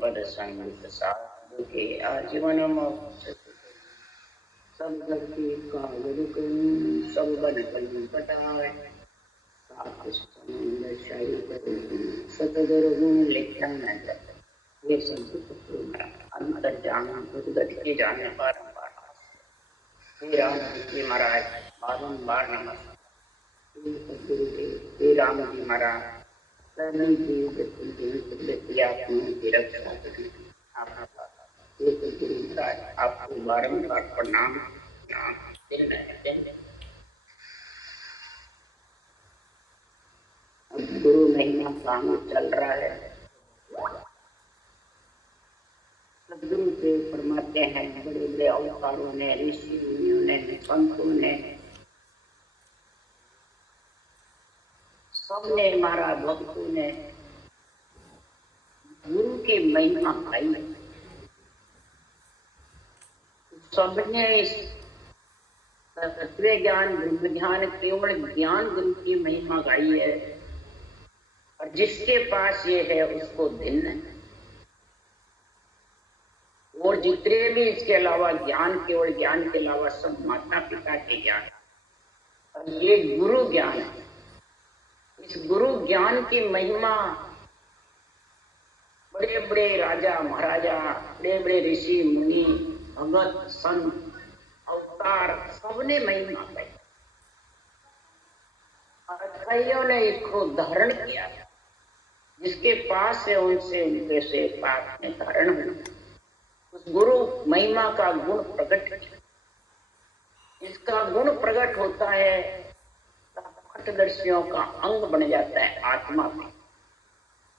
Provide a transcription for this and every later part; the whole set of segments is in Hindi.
पद संयुक्त साधु के आजीवन मोक्ष सब घर के कागज करूं सब बन कलम पटाए सतगुरु गुण लिखा न जाए ये संस्कृत अंतर जाना भगत के जाने बारंबार हे राम जी महाराज बारंबार नमस्कार हे राम जी महाराज सभी की रक्षा आपको बारंबार प्रणाम गुरु महीना काम चल रहा है। सदगुरु से फरमाते हैं बड़े बड़े अवतारों ने, ऋषि मुनियों ने, संतों ने, सबने, हमारा भक्तों ने गुरु की महिमा गाई। सबने इस तत्व ज्ञान, ब्रह्म ज्ञान, केवल ज्ञान गुरु की महिमा गाई है और जिसके पास ये है उसको दिन है। और जितने भी इसके अलावा ज्ञान, केवल ज्ञान के अलावा सब माता पिता के ज्ञान और ये गुरु ज्ञान है। इस गुरु ज्ञान की महिमा बड़े बड़े राजा महाराजा, बड़े बड़े ऋषि मुनि, भगत, संत, अवतार सबने महिमा गाई और कईयों ने इसको धारण किया। जिसके पास है उनसे उनके से पास में धारण हुआ। उस गुरु महिमा का गुण प्रकट किया। इसका गुण प्रकट होता है दर्शियों का अंग बन जाता है आत्मा में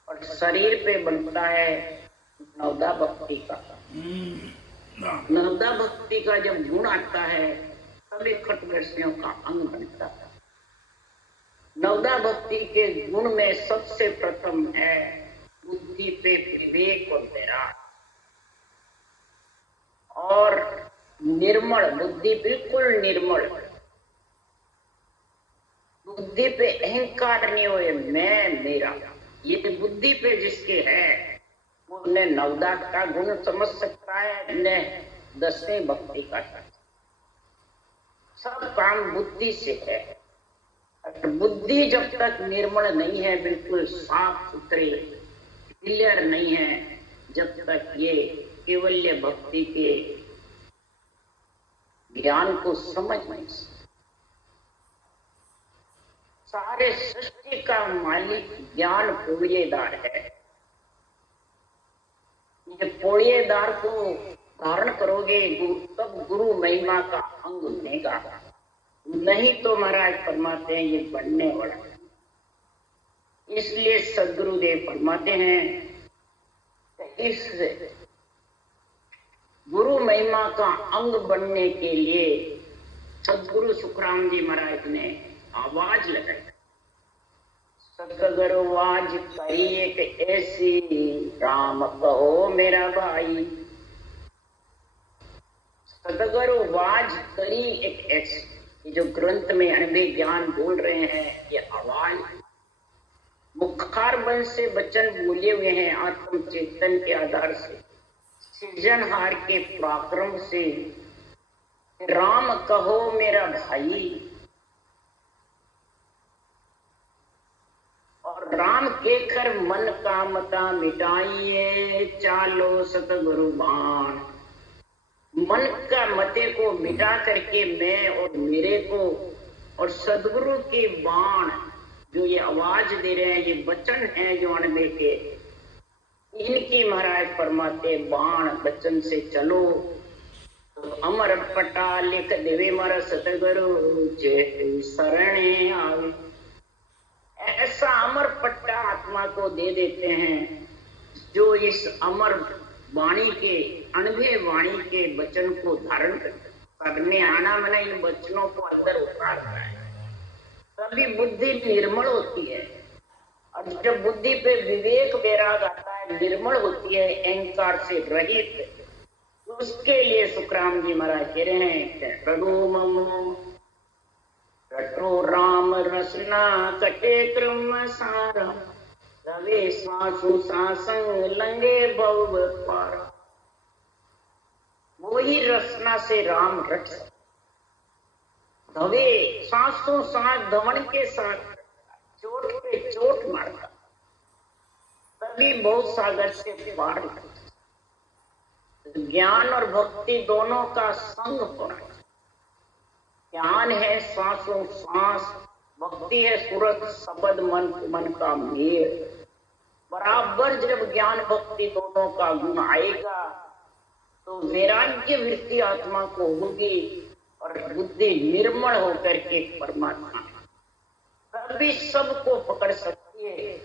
और शरीर पे बनता है नवदा भक्ति का। नवदा भक्ति का जब गुण आता है तब खटदर्शियों का अंग बनता है। नवदा भक्ति के गुण में सबसे प्रथम है बुद्धि पे विवेक और वैराग और निर्मल बुद्धि, बिल्कुल निर्मल बुद्धि पे अहंकार नहीं होए मैं मेरा। ये बुद्धि पे जिसके है वो न नवदा का गुण समझ सकता है न 10वीं भक्ति का। सब काम बुद्धि से है। बुद्धि जब तक निर्मल नहीं है, बिल्कुल साफ सुथरे क्लियर नहीं है, जब तक ये केवल्य भक्ति के ज्ञान को समझ नहीं सकते। सारे सृष्टि का मालिक ज्ञान पोड़िएदार है। ये पोड़िएदार को धारण करोगे तब गुरु महिमा का अंग बनेगा, नहीं तो महाराज फरमाते हैं ये बनने वाला है। इसलिए सदगुरुदेव फरमाते हैं इस गुरु महिमा का अंग बनने के लिए सदगुरु सुखराम जी महाराज ने आवाज लगाई। सतगुरु आवाज कही एक ऐसी, राम कहो मेरा भाई। सतगुरु आवाज करी एक ऐसी, ये जो ग्रंथ में अनबे ज्ञान बोल रहे हैं, ये आवाज मुखार बन से वचन बोले हुए हैं आत्म चेतन के आधार से, सृजनहार के पराक्रम से। राम कहो मेरा भाई और राम के कर मन का मता मिटाइए, चालो सतगुरु बाण। मन का मते को मिटा करके मैं और मेरे को और सदगुरु के बाण, जो ये आवाज दे रहे हैं, ये वचन है जो अनबे के, इनकी महाराज फरमाते बाण वचन से चलो तो अमर पटा लिख देवे मर सतगुरु जे शरणे आवे। ऐसा अमर पट्टा आत्मा को दे देते हैं जो इस अमर वाणी के, अनभे वाणी के वचन को धारण करने आना मना इन वचनों को अंदर उतार रहा है, तभी बुद्धि निर्मल होती है। और जब बुद्धि पे विवेक वैराग आता है, निर्मल होती है, अहंकार से रहित, तो उसके लिए सुखराम जी महाराज कह रहे हैं रटो राम रसना कटे क्रम सारा, रवे सांसु सांसंग लंगे भव पारा। वही रचना से राम रट सकते। धवे सांसों सांस धमन के साथ चोट पे चोट मारता, तभी बहुत सागर से पार लगता। ज्ञान और भक्ति दोनों का संग होना। ज्ञान है सांसों सांस, भक्ति है सूरत शब्द मन मन का मेल। बराबर जब ज्ञान भक्ति दोनों का गुण आएगा तो वैराग्य वृत्ति आत्मा को होगी और बुद्धि निर्मल होकर के परमात्मा तभी सबको पकड़ सकती है।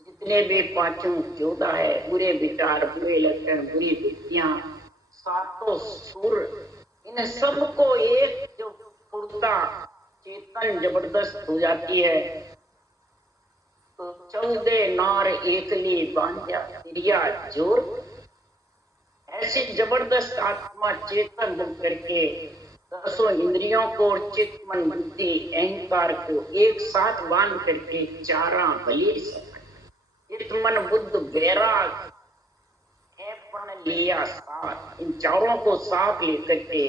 जितने भी पांचों 14 है, बुरे विचार, बुरे लक्षण, बुरी वृत्तियां, सातों सुर, इन सबको एक जो फुर्ता चेतन जबरदस्त हो जाती है तो 14 नार एकली बांध्या क्रिया जोर। ऐसी जबरदस्त आत्मा चेतन बन करके 10 इंद्रियों को, चित्त मन बुद्धि अहंकार को एक साथ बांध करके चारा बलि चित्त मन बुद्ध वैराग लिया साथ, इन चारों को साथ लेकर के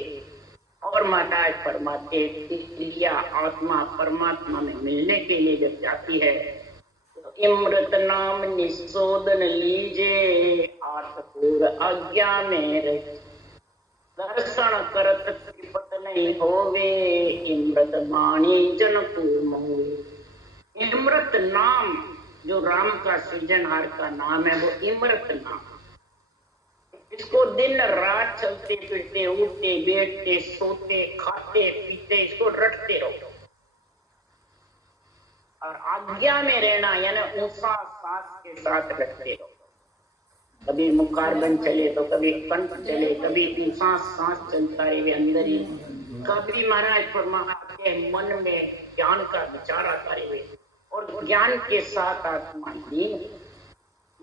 और महाराज परमात्मा क्रिया आत्मा परमात्मा में मिलने के लिए जब जाती है तो इमृत नाम निशोधन लीजे आत्मपूर आज्ञा में दर्शन करत कृपत नहीं होवे इमृत वाणी जनपूर। इमृत नाम जो राम का सृजनहार का नाम है वो इमृत नाम। इसको दिन रात चलते फिरते उठते बैठते सोते खाते पीते इसको रटते रहो और आज्ञा में रहना यानी ऊंचा सांस के साथ रखते रहो। कभी मुखारबंद चले तो कभी कंठ चले, कभी ऊंचा सांस चलता रहे अंदर ही, कभी महाराज परमात्मा के मन में ज्ञान का विचार आता रहे और ज्ञान के साथ आत्मा लीन।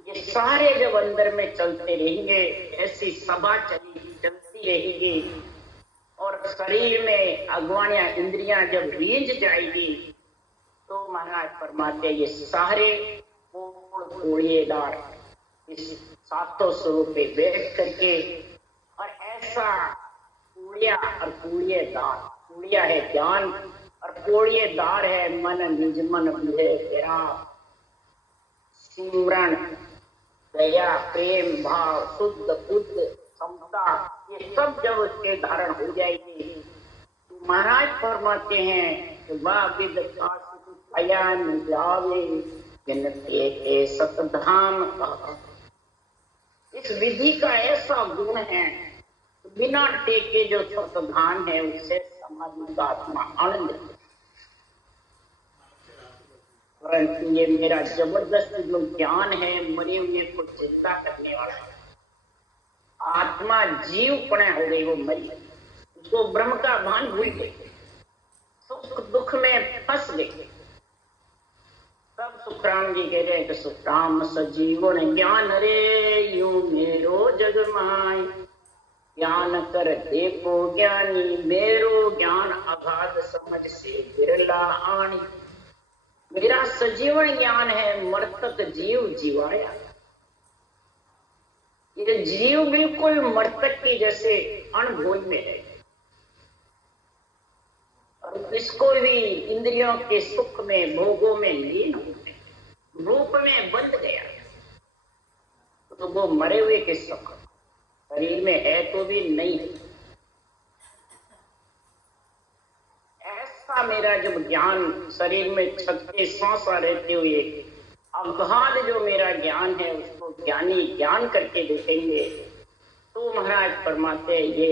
ये सारे जब अंदर में चलते रहेंगे ऐसी सभा चलती रहेगी और शरीर में अगवानियां इंद्रियां जब रींझ जाएगी तो महाराज परमात्मा ये सारे कोड़िएदार इस सातों स्वरूप पे बैठ करके और ऐसा कूड़िया और कूड़िएदार, कूड़िया है ज्ञान और कूड़िएदार है मन, निज मन बुझे तेरा सिमरन दया प्रेम भाव शुद्ध बुद्ध समता, ये सब जब उसके धारण हो जाएगी तो महाराज फरमाते हैं कि वाह विद अयान जावे जनते के सतधाम का। इस विधि का ऐसा गुण है बिना टेके जो सतधाम है उससे समाधि का आत्मा आनंद। परंतु ये मेरा जबरदस्त जो ज्ञान है मरे हुए को चिंता करने वाला है। आत्मा जीव पड़े हो गई, वो मरी, उसको ब्रह्म का भान भूल गई, सुख दुख में फंस गई। तब सुखराम जी कह रहे हैं कि सुखराम सजीवन ज्ञान रे यू मेरो जग माय, ज्ञान कर देखो ज्ञानी मेरो ज्ञान अगाध समझ से बिरला आनी। मेरा सजीवन ज्ञान है मर्तक जीव जीवाया। ये जीव बिल्कुल मर्तक की जैसे अणभोज में है और इसको भी इंद्रियों के सुख में भोगों में लीन रूप में बंध गया तो वो मरे हुए के सुख शरीर में है तो भी नहीं है। ऐसा मेरा जब ज्ञान शरीर में छत्ते सांसा रहते हुए अगाध जो मेरा ज्ञान है उसको ज्ञानी ज्ञान करके देखेंगे तो महाराज परमात्मा ये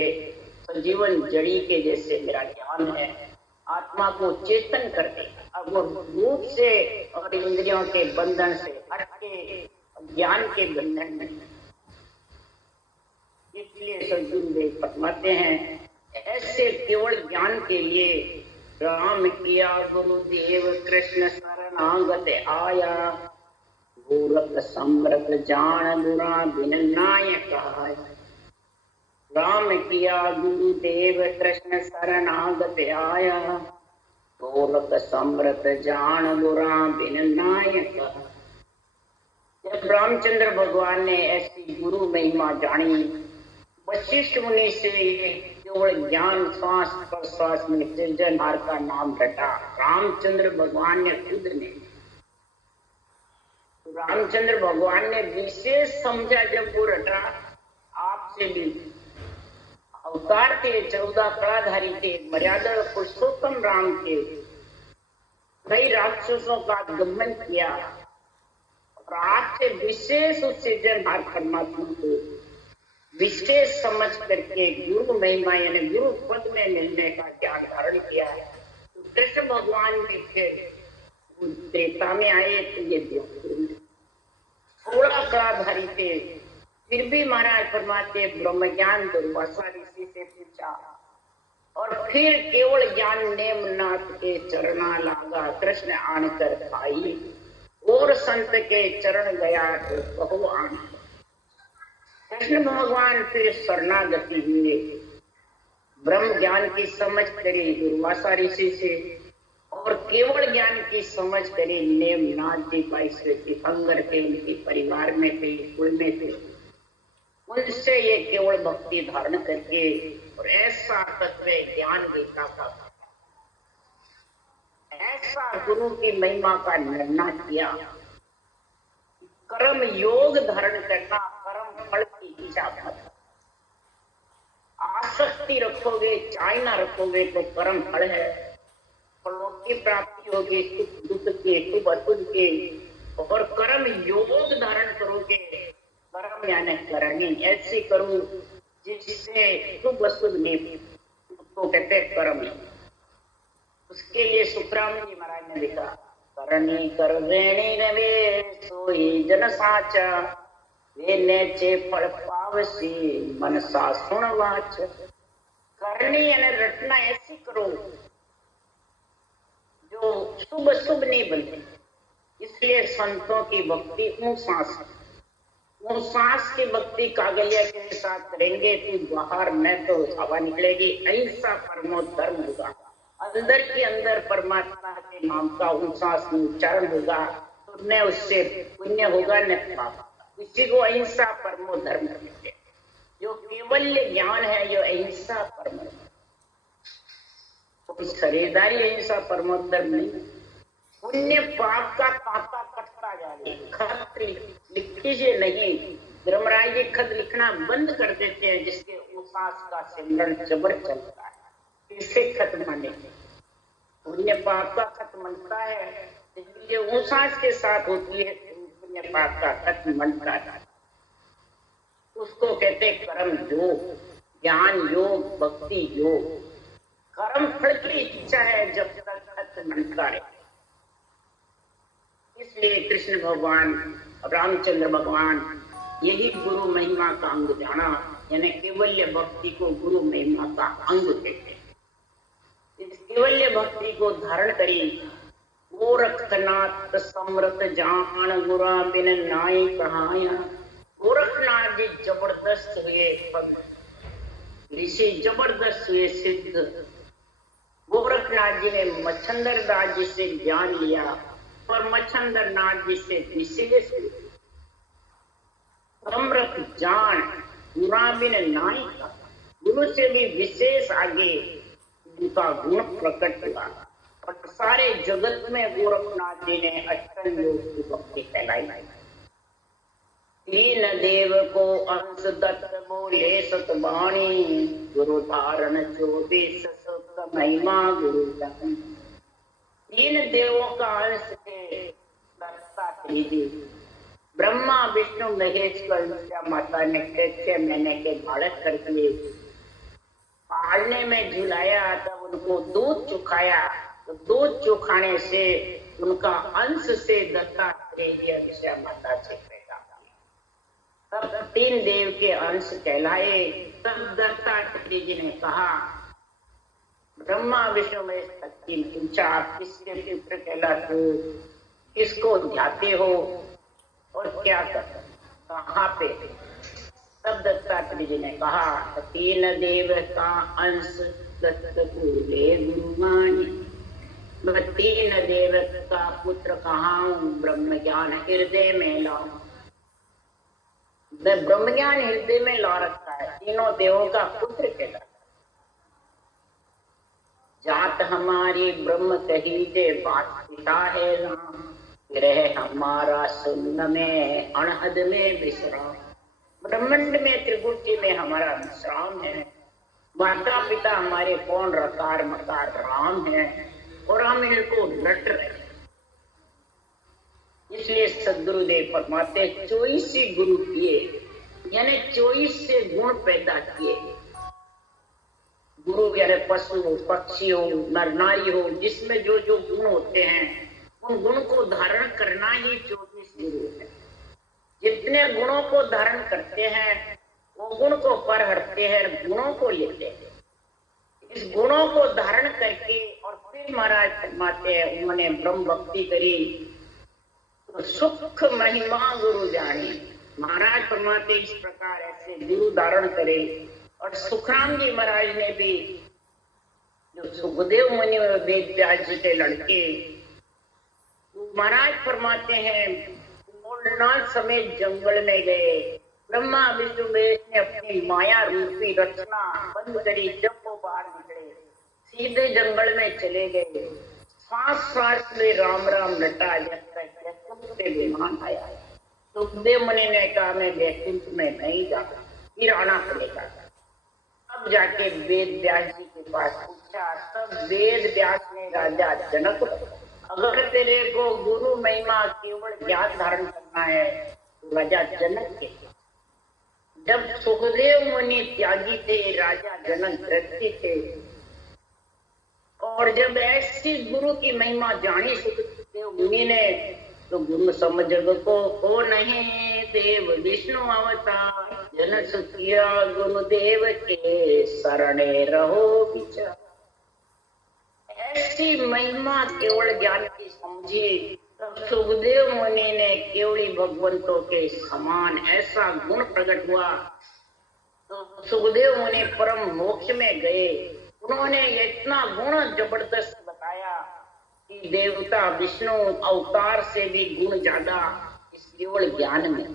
सजीवन जड़ी के जैसे मेरा ज्ञान है आत्मा को चेतन करके अब वो रूप से और इंद्रियों के बंधन से हट के ज्ञान के बंधन में। इसलिए सद्गुरु देव फरमाते हैं ऐसे केवल ज्ञान के लिए राम किया गुरुदेव कृष्ण शरणागत आया, गोरख समरथ जान गुरा बिन नायक आया। राम किया गुरुदेव कृष्ण शरणागत आया, गोरख समृत जान गुरा बिन नायक। जब रामचंद्र भगवान ने ऐसी गुरु महिमा जानी, वशिष्ठ मुनि से केवल ज्ञान श्वास प्रश्वास में सृजनहार का नाम रटा। रामचंद्र भगवान ने खुद ने, रामचंद्र भगवान ने विशेष समझा जब वो रटा। आपसे भी अवतार थे, 14 कलाधारी थे, मर्यादा पुरुषोत्तम राम थे, कई राक्षसों का दमन किया और आपसे विशेष उस सृजनहार परमात्मा को विशेष समझ करके गुरु महिमा यानी गुरु पद में मिलने का ज्ञान धारण किया है। तो कृष्ण भगवान भी फिर त्रेता में आए, तो ये थोड़ा कलाधारी थे, फिर भी महाराज परमात्मा ब्रह्म ज्ञान दुर्वासा ऋषि से पूछा और फिर केवल ज्ञान नेमनाथ के चरणा लागा। कृष्ण आन कर खाई और संत के चरण गया तो कहो आन। कृष्ण भगवान फिर शरणागति हुए, ब्रह्म ज्ञान की समझ करी दुर्वासा ऋषि से और केवल ज्ञान की समझ करी नेमनाथ जी पाइश्वर तीर्थंकर थे, उनके परिवार में थे, कुल में थे। उनसे ये केवल भक्ति धारण करके और ऐसा तत्व ज्ञान गीता का ऐसा गुरु की महिमा का निर्णय किया। कर्म योग धारण करना, कर्म फल की इच्छा मत। आसक्ति रखोगे, चाहना रखोगे तो कर्म फल है, फलों की प्राप्ति होगी, सुख दुख के, शुभ अशुभ के। और कर्म योग धारण करोगे, कर्म यानी करनी ऐसी करो जिससे शुभ अशुभ नहीं, उसको कहते कर्म। उसके लिए सुखराम जी महाराज ने लिखा, करणी कर वेणी रवे सोई जन साचा, वे नेचे फल पावसी मन सा सुन वाच। करनी यानी रटना ऐसी करो जो शुभ शुभ नहीं बनती। इसलिए संतों की भक्ति सांस की भक्ति कागलिया के साथ करेंगे तो बाहर में तो हवा निकलेगी। अहिंसा परमो धर्म होगा, अंदर के अंदर परमात्मा के नाम का सांस में उच्चारण होगा तो न उससे पुण्य होगा न पाप। इसी को अहिंसा परमो धर्म कहते हैं। जो केवल ज्ञान है ये अहिंसा परमो, तो खरीदारी अहिंसा परमो धर्म नहीं। पुण्य पाप का तांता कटता जाएगा, खत लिखी से नहीं। धर्मराज जी खत लिखना बंद कर देते हैं जिसके उसास का सिमरन जबर चलता है, इसे खत मानेंगे। पुण्य पाप का खत मनता है, इसलिए उसास के साथ होती है पुण्य पाप का खत मनता है। उसको कहते कर्म योग, ज्ञान योग, भक्ति योग। कर्म फल की इच्छा है जब तक खत मनता है। इसलिए कृष्ण भगवान, रामचंद्र भगवान यही गुरु महिमा का अंग जाना, यानी केवल्य भक्ति को गुरु महिमा का अंग कहते हैं। इस केवल्य भक्ति को धारण करी। गोरखनाथ समृत जान गुरा बिन नाई कहाया। गोरखनाथ जी जबरदस्त हुए पद, ऋषि जबरदस्त हुए सिद्ध। गोरखनाथ जी ने मच्छंदर दास जी से ज्ञान लिया और मच्छंदर नाथ जी से विशेष समृत जान गुरा बिन नाई का, गुरु से भी विशेष आगे उनका गुण प्रकट हुआ और सारे जगत में गोरखनाथ जी ने अष्टम योग की भक्ति फैलाई। तीन देव को अंश दत्त बोले सतवाणी, गुरु धारण 24 सत महिमा गुरु दान। तीन देवों का अंश के दत्तात्रेय जी, ब्रह्मा विष्णु महेश को माता ने 6 महीने के बालक कर दिए, पालने में झुलाया, तब उनको दूध चुखाया। तो दूध चुखाने से उनका अंश से दत्तात्रेय माता से पैदा हुआ। तब 3 देव के अंश कहलाए। तब दत्तात्रेय जी ने कहा, ब्रह्मा विष्णु महेश ने पूछा, आप किसके पुत्र कहलाते हो, किसको ध्याते हो और क्या करते, कहाँ पे? तब दत्तात्रेय जी ने कहा, 3 देव का अंश दत्त बोले गुरुवाणी, मैं तीन देव का पुत्र कहाऊं, ब्रह्म ज्ञान हृदय में लाऊं। मैं ब्रह्म ज्ञान हृदय में ला रखा है, तीनों देवों का पुत्र कहता। जात हमारी ब्रह्म कहीजे, बात पिता है राम। ग्रह हमारा शून्य में, अनहद में विश्राम। ब्रह्मांड में त्रिगुटी में हमारा विश्राम है। माता पिता हमारे कौन, रकार मकार राम है, और हम इनको लट रहे। इसलिए सदगुरुदेव फरमाते 24 गुरु किए, यानी 24 से गुण पैदा किए। गुरु यानी पशु हो, पक्षी हो, नर नारी हो, जिसमें जो जो गुण होते हैं उन गुण को धारण करना ही 24 गुरु है। जितने गुणों को धारण करते हैं वो गुण को पर हटते हैं, गुणों को लेते हैं। इस गुणों को धारण करके और फिर महाराज फरमाते हैं उन्होंने ब्रह्म भक्ति करी तो सुख महिमा गुरु जानी। महाराज फरमाते इस प्रकार ऐसे गुरु धारण करे। और सुखराम जी महाराज ने भी, जो सुखदेव मुनि वेद व्यास जी के लड़के, महाराज फरमाते हैं मूलनाथ समेत जंगल में गए। ब्रह्मा विष्णु महेश ने अपनी माया रूपी रचना बंद करी। जब वो बाहर निकले सीधे जंगल में चले गए। सांस सांस में राम राम रटा, जब तक विमान आया। सुखदेव मुनि ने कहा मैं वैकुंठ में नहीं जाता, फिर आना पड़ेगा। अब जाके वेद व्यास जी के पास पूछा, तब वेद व्यास ने राजा जनक, अगर तेरे को गुरु महिमा केवल ज्ञान धारण करना है तो राजा जनक के। जब सुखदेव मुनि त्यागी थे, राजा जनक दृष्टि थे, और जब ऐसी गुरु की महिमा जानी सुखदेव मुनि ने, तो गुरु समझ को नहीं देव विष्णु अवतार। जन सुखिया गुरुदेव के शरणे रहो विचार। ऐसी महिमा केवल ज्ञान की समझी। तब सुखदेव मुनि ने केवली भगवंतों के समान ऐसा गुण प्रकट हुआ। तो सुखदेव मुनि परम मोक्ष में गए। उन्होंने इतना गुण जबरदस्त बताया कि देवता विष्णु अवतार से भी गुण ज्यादा इस केवल ज्ञान में।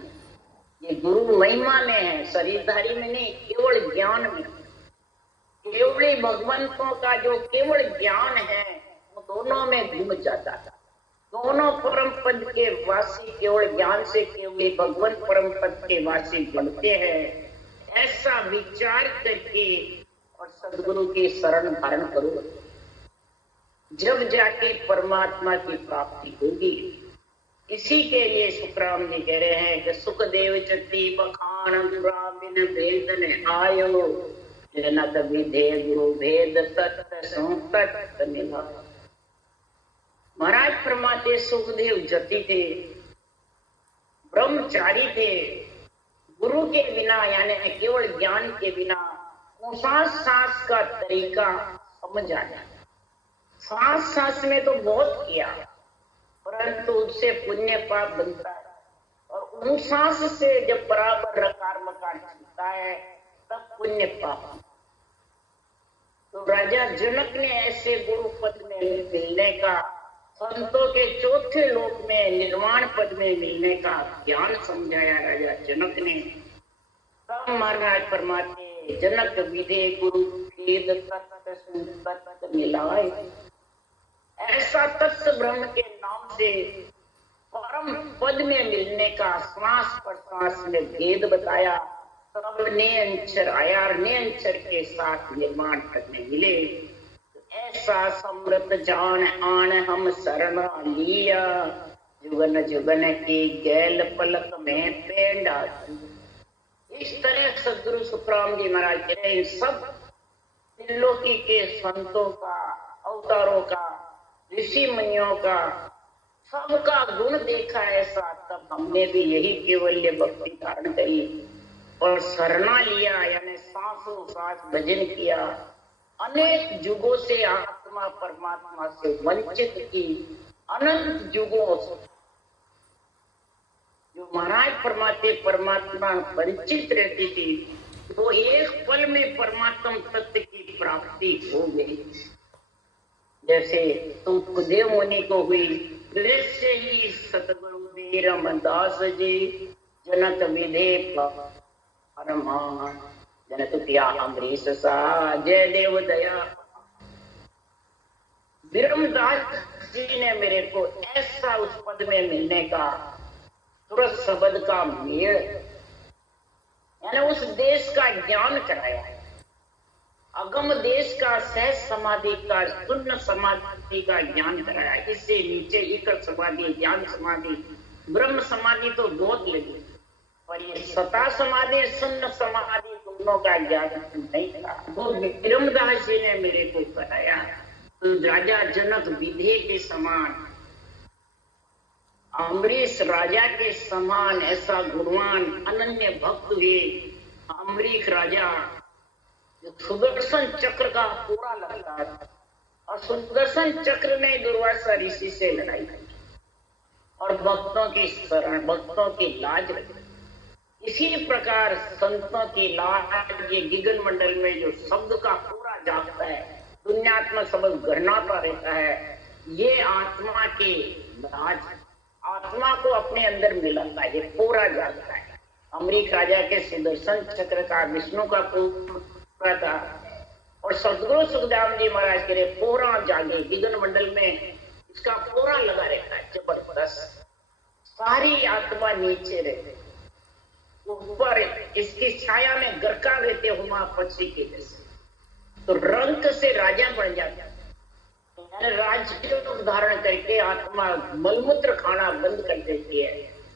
ये गुरु महिमा में है, शरीरधारी में नहीं, केवल ज्ञान में। केवली भगवंतों का जो केवल ज्ञान है वो दोनों में गुण जाता था। दोनों परम पद के वासी केवल ज्ञान से केवली भगवंत परम पद के वासी बनते हैं। ऐसा विचार करके और सदगुरु की शरण धारण करो, जब जाके परमात्मा की प्राप्ति होगी। इसी के लिए सुखराम जी कह रहे हैं कि सुखदेव चट्टी बखान बिन भेद आयो, जनक विधे गुरु भेद तत्त संतत मिला। महाराज फरमाते सुखदेव जति थे, ब्रह्मचारी थे। गुरु के बिना यानी केवल ज्ञान के बिना सांस सांस का तरीका समझ आ जाता। सांस सांस में तो बहुत किया, परंतु उससे पुण्य पाप बनता है। और उन सांस से जब बराबर रकार मकार चलता है तब पुण्य पाप। तो राजा जनक ने ऐसे गुरु पद में मिलने का, संतों के चौथे लोक में निर्वाण पद में मिलने का ज्ञान समझाया राजा जनक ने। तब महाराज फरमाते जनक विधे गुरु भेद तत्त संतत मिलाए। ऐसा तत्व ब्रह्म के नाम से परम पद में मिलने का श्वास प्रश्वास में भेद बताया। तब नियंचर आया, नियंचर के साथ निर्माण करने मिले। ऐसा समृत जान आन हम शरण लिया, जुगन जुगन की गैल पलक में पेंडा। इस तरह सदगुरु सुखराम जी महाराज कह रहे हैं, सब त्रिलोकी के संतों का, अवतारों का, ऋषि मुनियों का, सबका गुण देखा ऐसा। तब हमने भी यही केवल्य भक्ति धारण करी और शरणा लिया, यानी सांसों सांस भजन किया। अनेक युगों से आत्मा परमात्मा से वंचित की, अनंत युगों से जो महाराज फरमाते परमात्मा वंचित रहती थी, वो एक पल में परमात्मा तत्व की प्राप्ति हो गई। जैसे सुखदेव मुनि को हुई, वैसे ही सतगुरु दी रामदास जी जनक विधे परमा जनक पिया अम्बरीश सा जय देव दया। विरमदास जी ने मेरे को ऐसा उस पद में मिलने का, तुरंत शब्द का मेल, यानी उस देश का ज्ञान कराया है, अगम देश का, सहज समाधि का, शून्य समाधि का ज्ञान कराया। इससे नीचे इकर समाधि, ज्ञान समाधि, ब्रह्म समाधि तो बहुत लगी, पर ये सता समाधि, शून्य समाधि दोनों का ज्ञान नहीं था। वो विरमदास जी ने मेरे को कराया। तो राजा जनक विधे के समान, अम्बरीश राजा के समान ऐसा गुणवान अनन्य भक्त हुए अम्बरीश राजा, जो सुदर्शन चक्र का पूरा लगता था, और सुदर्शन चक्र ने दुर्वासा ऋषि से लड़ाई की और भक्तों की शरण, भक्तों की लाज रखी। इसी प्रकार संतों की लाज, ये गगन मंडल में जो शब्द का पूरा जागता है, दुनियात्मक शब्द गहनाता रहता है, ये आत्मा की लाज, आत्मा को अपने अंदर मिलाता है, ये पूरा जागता है। अम्बरीश राजा के सुदर्शन चक्र का विष्णु का पूरा था, और सदगुरु सुखदेव जी महाराज के पूरा जागे, गगन मंडल में इसका पूरा लगा रहता है, जबरदस्त। सारी आत्मा नीचे रहते, ऊपर इसकी छाया में गरका रहते हुआ पक्षी के जैसे। तो रंग से राजा बन जाता, यानी राज्य को धारण करके आत्मा मलमूत्र खाना बंद कर देती है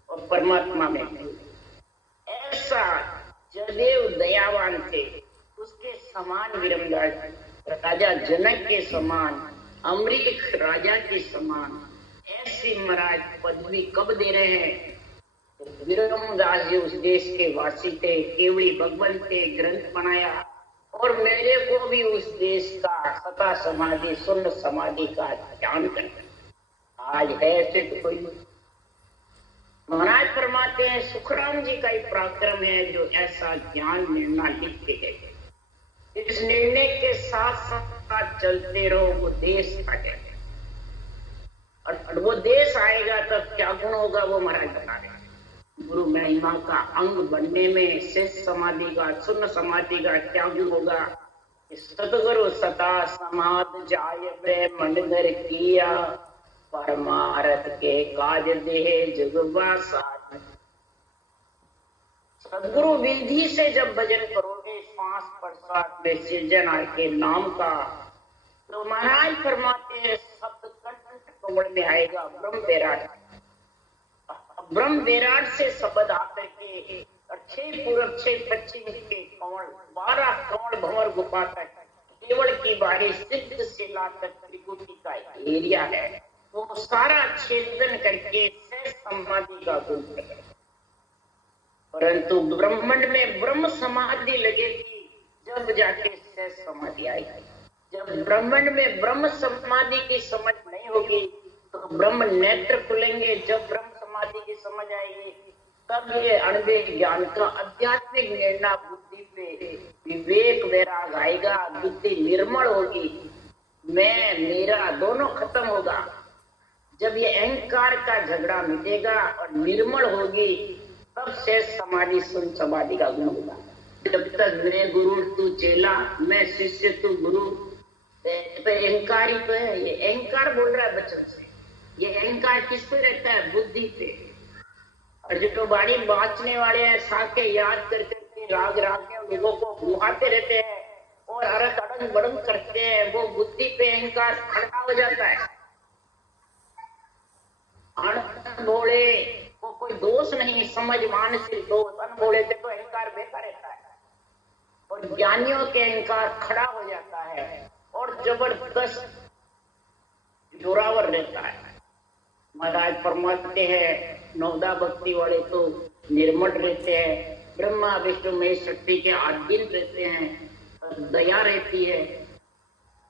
और परमात्मा में। ऐसा जदेव दयावान थे, उसके समान विरमदास राजा जनक के समान, अम्बरीश राजा के समान ऐसी महाराज पदवी कब दे रहे हैं? विरमदास जी उस देश के वासी थे, केवड़ी भगवान थे, ग्रंथ बनाया, और मेरे को भी उस देश का सता समाधि, शून्य समाधि का ज्ञान करना। आज है ऐसे तो कोई महाराज फरमाते हैं, सुखराम जी का एक पराक्रम है जो ऐसा ज्ञान निर्णय लिख के गए। इस निर्णय के साथ साथ चलते रहो, वो देश आ जाएगा, और वो देश आएगा तब क्या गुण होगा वो महाराज बता रहे हैं। गुरु महिमा का अंग बनने में शेष समाधि का, शून्य समाधि का क्या गुण होगा? सतगुरु सता समाध जाय मंडर किया, परमारथ के काज देह जगवासा। सदगुरु विधि से जब भजन करोगे, श्वास प्रश्वास में सृजन के नाम का, तो महाराज फरमाते हैं सप्तकंठ कमल में आएगा ब्रह्म विराट। ब्रह्म विराट से शब्द आकर के 6 पूरब 6 पश्चिम के कमल, 12 कमल भंवर गुफा तक, केवल की बारी सिद्ध शिला तक त्रिकुटी का एरिया है, वो सारा छेदन करके शेष समाधि का गुण है। परंतु ब्रह्मांड में ब्रह्म समाधि लगेगी जब जाके शेष समाधि आएगी। जब ब्रह्मांड में ब्रह्म समाधि की समझ नहीं होगी तो ब्रह्म नेत्र खुलेंगे। जब ब्रह्म समाधि की समझ आएगी तब ये अणवे ज्ञान का आध्यात्मिक निर्णय बुद्धि पे विवेक वैराग आएगा, बुद्धि निर्मल होगी, मैं मेरा दोनों खत्म होगा। जब ये अहंकार का झगड़ा मिटेगा और निर्मल होगी तब शेष समाधि सुन समाधि का गुण होगा। जब तक मैं गुरु तू चेला, मैं शिष्य तू गुरु, अहंकार ही तो है। ये अहंकार बोल रहा है बचन से। ये अहंकार किस पे रहता है? बुद्धि पे। और जो बाड़ी बांचने वाले हैं, साके याद करके राग राग में लोगों को गुहाते रहते हैं और अरक अड़ंग बड़ंग करते हैं, वो बुद्धि पे अहंकार खड़ा हो जाता है। अनभोले को कोई दोष नहीं, समझ मानसिक दोष। अनभोले से तो अहंकार बेकार रहता है और ज्ञानियों के अहंकार खड़ा हो जाता है और जबरदस्त जोरावर रहता है। महाराज फरमाते हैं नवदा भक्ति वाले तो निर्मल रहते हैं, ब्रह्मा विष्णु महेश शक्ति के अधीन रहते हैं, दया रहती है।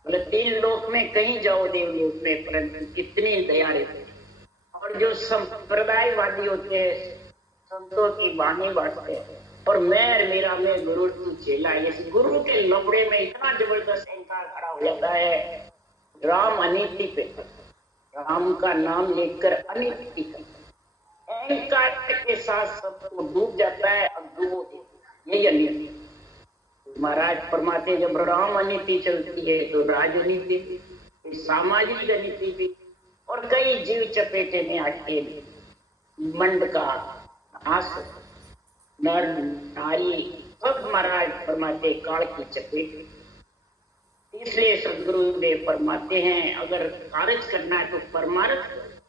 बोले 3 लोक में कहीं जाओ देवलोक में, परंतु कितनी दया रहती है। और जो संप्रदायवादी होते हैं, संतों की वाणी बांटते हैं और मैं मेरा मैं गुरु तू चेला, इस गुरु के लबड़े में इतना जबरदस्त अहंकार खड़ा हो जाता है। राम अनिति पे, राम का नाम लेकर अनिति करता, अहंकार के साथ सबको डूब जाता है, अब डूबो यही अनिति। महाराज फरमाते जब राम अनिति चलती है तो राजनीति, सामाजिक अनिति भी, और कई जीव चपेटे में आके मंड का नाश, नर नारी सब महाराज फरमाते काल की चपेट। इसलिए सदगुरुदेव फरमाते हैं अगर कार्य करना है तो परमार्थ करो,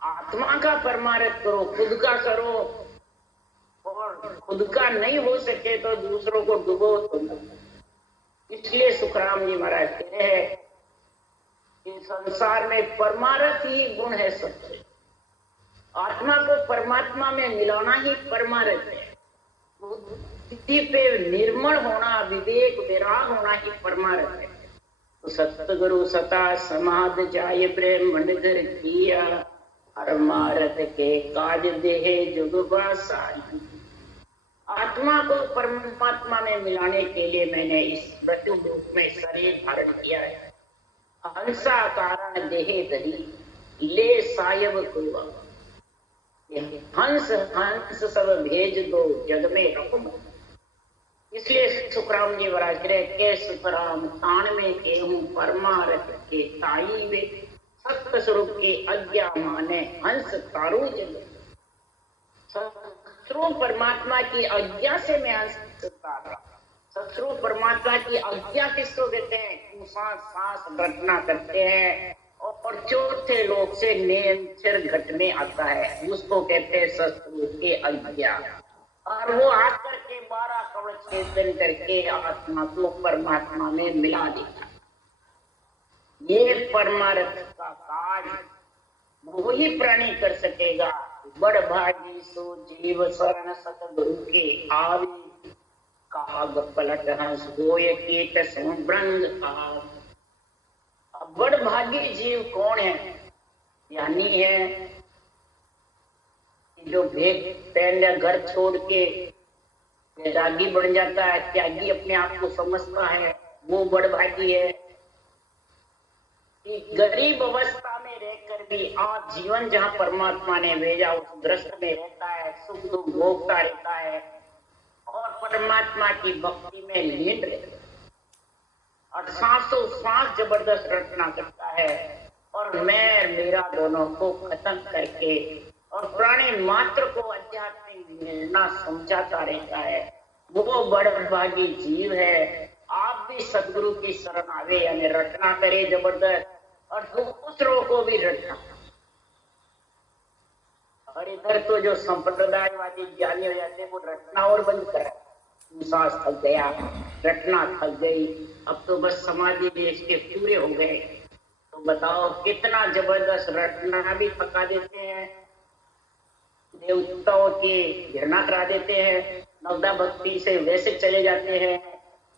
आत्मा का परमार्थ करो, खुद का करो, और खुद का नहीं हो सके तो दूसरों को डुबो तो नहीं। इसलिए सुखराम जी महाराज कह रहे हैं कि संसार में परमार्थ ही गुण है सबसे, आत्मा को परमात्मा में मिलाना ही परमार्थ है, बुद्धि पे निर्मल होना, विवेक विराग होना ही परमार्थ है। तो सतगुरु सता समाध जाय ब्रह्मंड घर किया, परमार्थ के काज देहे जुगवा साई। आत्मा को परमात्मा में मिलाने के लिए मैंने इस मृत्यु रूप में शरीर धारण किया है। हंसा कारण देहे धरी ले सायब कुआ, हंस हंस सब भेज दो जग में रखो। इसलिए सुखराम जी महाराज के सुखराम तान में के हूँ परमार्थ के ताई वे, सत्य स्वरूप के अज्ञा माने हंस तारू जग। शत्रु परमात्मा की आज्ञा से मैं हंस तारा। शत्रु परमात्मा की आज्ञा किसको कहते हैं? सांस सांस घटना करते हैं और चौथे लोक से नेचर घटने आता है, उसको कहते हैं शत्रु के आज्ञा। और वो आकर के 12 कवच छेदन करके आत्मा को परमात्मा में मिला देता। ये परमार्थ का काज वो ही प्राणी कर सकेगा। बड़ भागी सो जीव शरण सतगुरु के आवी, काग पलट हंस गोय कीट संभ्रंग आव। बड़ भागी जीव कौन है? ज्ञानी है जो भेद पहले घर छोड़ के वैरागी बन जाता है, त्यागी अपने आप को समझता है, वो बड़ भागी है। कि गरीब अवस्था में रहकर भी आज जीवन जहाँ परमात्मा ने भेजा उस दृश्य में रहता है, सुख दुख भोगता रहता है और परमात्मा की भक्ति में लीन रहता है और सांसों सांस जबरदस्त रचना करता है और मैं मेरा दोनों को खत्म करके और प्राणी मात्र को आध्यात्मिक निर्णय समझाता रहता है। वो बड़भागी जीव है। आप भी सदगुरु की शरण आवे यानी रटना करे जबरदस्त और दूसरों को भी रटना। और इधर तो जो संप्रदायवादी ज्ञानी हो जाते हैं वो रटना और बंद करा, सांस थक गया, रटना थक गई, अब तो बस समाधि देश के पूरे हो गए। तो बताओ कितना जबरदस्त रटना भी थका देते हैं, देवताओं की घृणा करा देते हैं, नवदा भक्ति से वैसे चले जाते हैं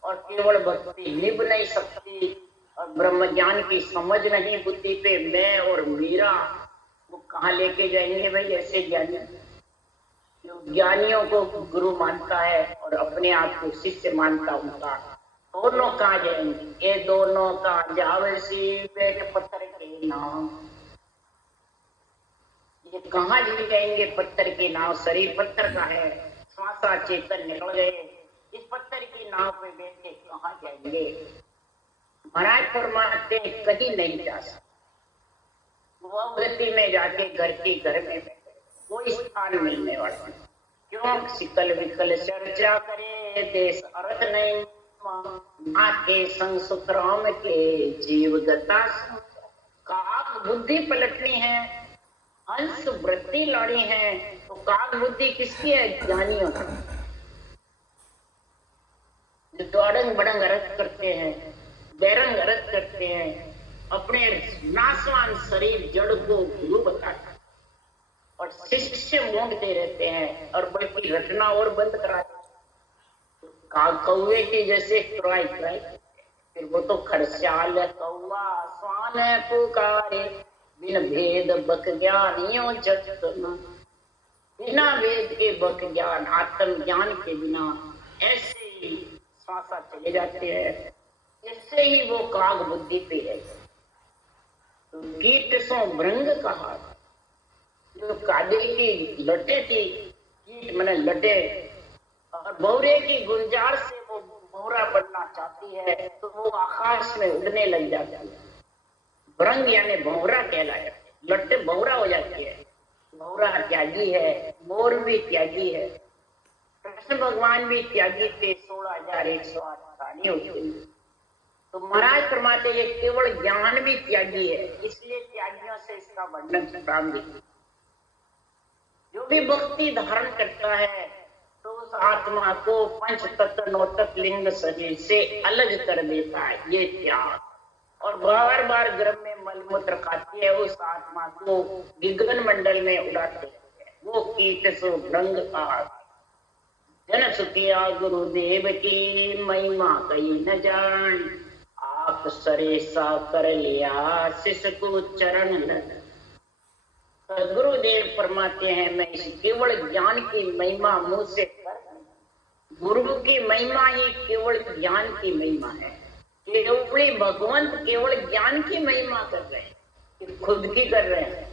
और केवल भक्ति निभ नहीं सकती और ब्रह्म ज्ञान की समझ नहीं बुद्धि पे मैं और मेरा, वो कहाँ लेके जाएंगे भाई ऐसे ज्ञानी? जो ज्ञानियों को गुरु मानता है और अपने आप को शिष्य मानता उनका, दोनों कहाँ जाएंगे? ये दोनों का जावसी पेट पत्थर के नाम, ये कहाँ जाएंगे? पत्थर की नाव, शरीर पत्थर का है, श्वासा चेतन निकल गए, इस पत्थर की नाव पे बैठ के कहाँ जाएंगे? महाराज फरमाते कहीं नहीं जा सकते। वो गति में जाके घर के घर में कोई स्थान मिलने वाला नहीं। क्यों? सिकल विकल चर्चा करे देश अर्थ नहीं, आके संग सुख राम के जीव गता। काग बुद्धि पलटनी है, हंस वृत्ति लानी है, तो काग बुद्धि किसकी है? ज्ञानियों की। जो अड़ंग बड़ंग अर्थ करते हैं, बैरंग अर्थ करते हैं, अपने नासवान शरीर जड़ को गुरु बताते और शिष्य मूंढते रहते हैं और बल्कि रटना और बंद कराते। कौवे की जैसे क्राई क्राई, फिर वो तो खरसाल कौवा स्वान पुकारे, बिन भेद बक ज्ञानियों जगत न। बिना वेद के बक ज्ञान, आत्म ज्ञान के बिना ऐसे ही श्वासा चले जाते हैं। इससे ही वो काग बुद्धि पे है। तो कीट सो भृंग कहा, जो कागे की लटे थी, कीट मैंने लटे, और भौरे की गुंजार से वो भौरा बनना चाहती है तो वो आकाश में उड़ने लग जाती है। भृंग यानी भौरा कहलाया, लट्टे भौरा हो जाती है। भौरा त्यागी है, मोर भी त्यागी है, कृष्ण भगवान भी त्यागी थे। 16,108 प्राणी होते। तो महाराज फरमाते ये केवल ज्ञान भी त्यागी है, इसलिए त्यागियों से इसका वर्णन प्रारंभ। जो भी भक्ति धारण करता है तो उस आत्मा को पंच तत्व नौतक लिंग शरीर से अलग कर देता है, ये त्याग। और बार बार गर्भ में मलमूत्र खाती है, उस आत्मा को गगन मंडल में उड़ाते हैं। वो कीट सो भृंग का जन सुखिया गुरुदेव की महिमा कही न जान, आप सरे सा कर लिया शिष्य को चरण न। गुरुदेव फरमाते हैं मैं इस केवल ज्ञान की महिमा मुंह से कर, गुरु की महिमा ही केवल ज्ञान की महिमा है। केवल भगवंत केवल ज्ञान की महिमा कर रहे हैं, खुद की कर रहे हैं,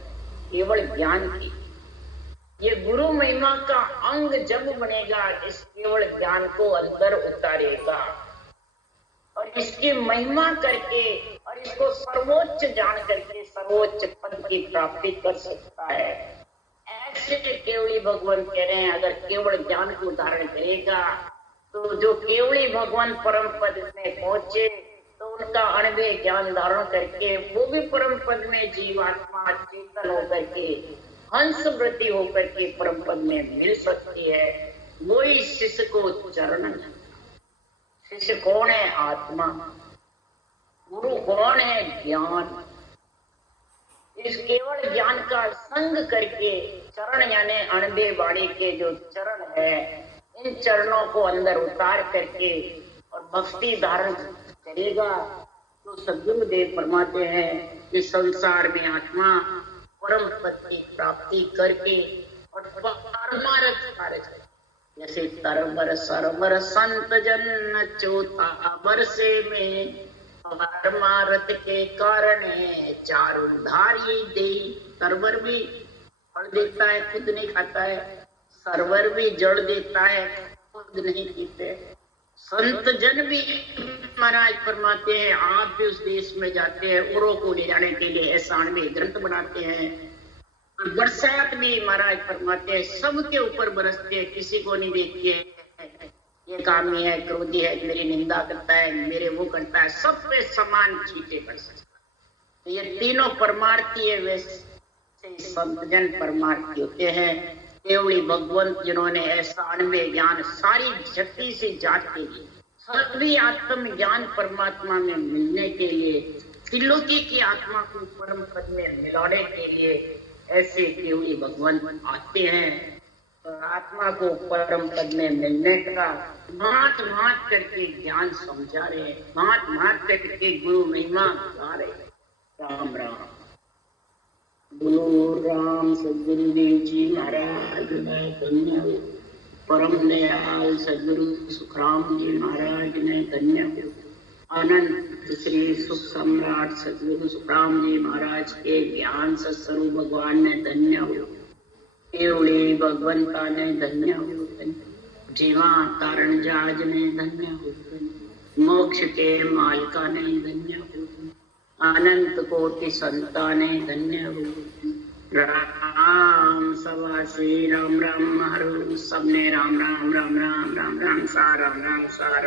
केवल ज्ञान की। ये गुरु महिमा का अंग जब बनेगा, इस केवल ज्ञान को अंदर उतारेगा और इसकी महिमा करके और इसको सर्वोच्च जान करके सर्वोच्च पद की प्राप्ति कर सकता है। ऐसे केवली भगवान कह रहे हैं, अगर केवल ज्ञान को धारण करेगा तो जो केवली भगवान परम पद में पहुंचे तो उनका अणवे ज्ञान धारण करके वो भी परम पद में जीवात्मा चेतन होकर के हंस वृत्ति होकर के परम पद में मिल सकती है। वही शिष्य को चरण। शिष्य कौन है? आत्मा। गुरु कौन है? ज्ञान। इस केवल ज्ञान का संग करके चरण यानी अणबे वाणी के जो चरण है, इन चरणों को अंदर उतार करके और भक्ति धारण करेगा तो सद्गुरुदेव फरमाते हैं कि संसार में आत्मा परम पद की प्राप्ति करके और परमार्थ कार्य करे। जैसे तरवर सरवर संत जन चौथा बरसे में परमार्थ के कारण चारों धारी दे। तरवर भी फल देता है, खुद नहीं खाता है। सरवर भी जड़ देता है, खुद नहीं पीते। संत जन भी महाराज फरमाते हैं आप भी उस देश में जाते हैं, औरों को ले जाने के लिए ऐसा में ग्रंथ बनाते हैं। और बरसात भी महाराज फरमाते हैं सबके ऊपर बरसते हैं, किसी को नहीं देखते हैं ये कामी है, क्रोधी है, मेरी निंदा करता है, मेरे वो करता है, सब पे समान छींटे पड़ सकते। तो ये तीनों परमार्थी है, वैसे संतजन परमार्थी होते हैं। केवली भगवंत जिन्होंने ऐसा अनवे ज्ञान सारी शक्ति से जाग के लिए सभी आत्म ज्ञान परमात्मा में मिलने के लिए, त्रिलोकी की आत्मा को परम पद में मिलाने के लिए ऐसे केवली भगवंत आते हैं और आत्मा को परम पद में मिलने का भांत भांत करके ज्ञान समझा रहे हैं, भांत भांत करके गुरु महिमा गा रहे हैं। राम राम बोलो। राम सद्गुरुदेव जी महाराज ने धन्य हो। परम दयाल सद्गुरु सुखराम जी महाराज ने धन्य हो। अनंत श्री सुख सम्राट सद्गुरु सुखराम जी महाराज के ज्ञान सत्स्वरूप भगवान ने धन्य हो। केवली भगवंता ने धन्य हो। जीवा तारण जाज ने धन्य हो। मोक्ष के मालिका ने धन्य हो। अनंत कोटि संता ने धन्य हो। राम सवा श्री राम राम हरो। सबने राम राम राम राम राम राम सा राम राम सा।